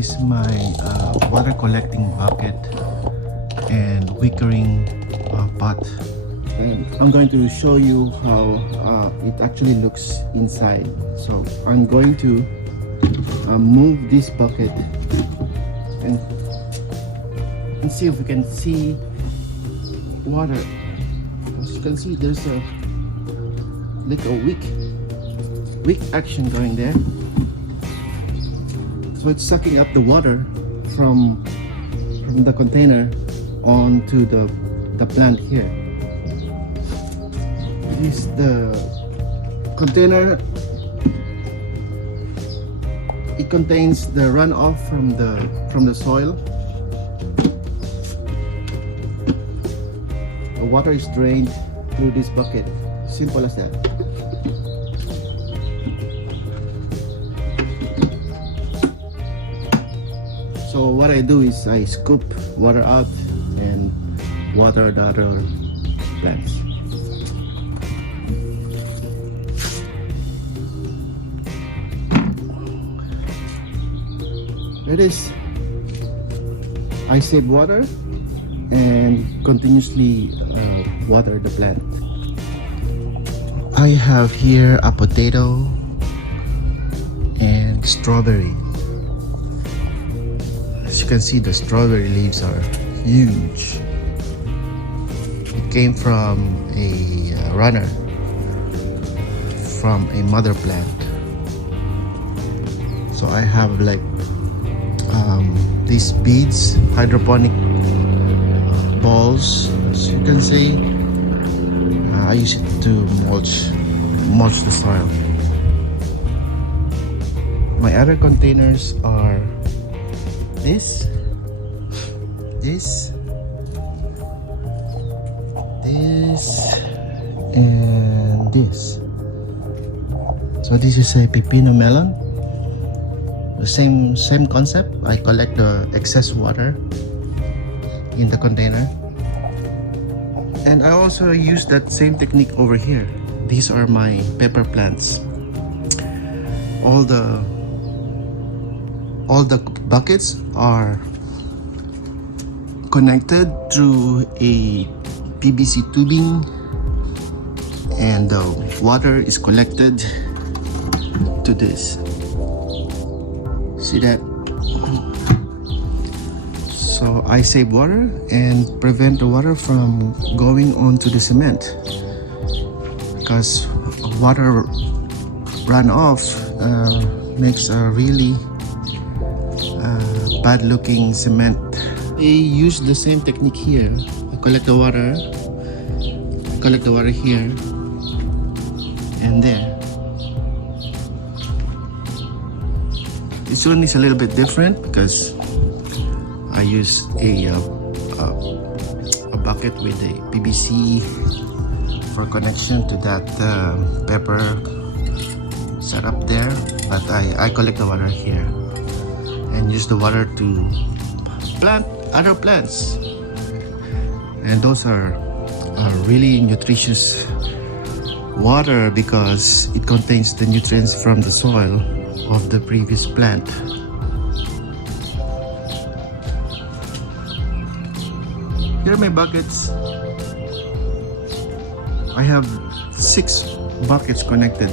is my water collecting bucket and wickering pot. And I'm going to show you how it actually looks inside. So I'm going to move this bucket and see if we can see water. As you can see, there's a wick action going there. So it's sucking up the water from the container onto the plant here. This the container. It contains the runoff from the soil. The water is drained through this bucket. Simple as that. So what I do is I scoop water out and water the other plants. There it is. I save water and continuously water the plant. I have here a potato and strawberry. As you can see, the strawberry leaves are huge. It came from a runner from a mother plant. So I have like these beads, hydroponic balls, as you can see. I use it to mulch the soil. My other containers are this, and this. So this is a pepino melon. The same concept. I collect the excess water in the container, and I also use that same technique over here. These are my pepper plants. All the buckets are connected through a PVC tubing, and the water is collected to this. See that? So I save water and prevent the water from going onto the cement, because water runoff makes a really bad looking cement. I use the same technique here. I collect the water here and there. This one is a little bit different because I use a bucket with a PVC for connection to that pepper setup there, but I collect the water here and use the water to plant other plants, and those are really nutritious water because it contains the nutrients from the soil of the previous plant. Here are my buckets. I have 6 buckets connected.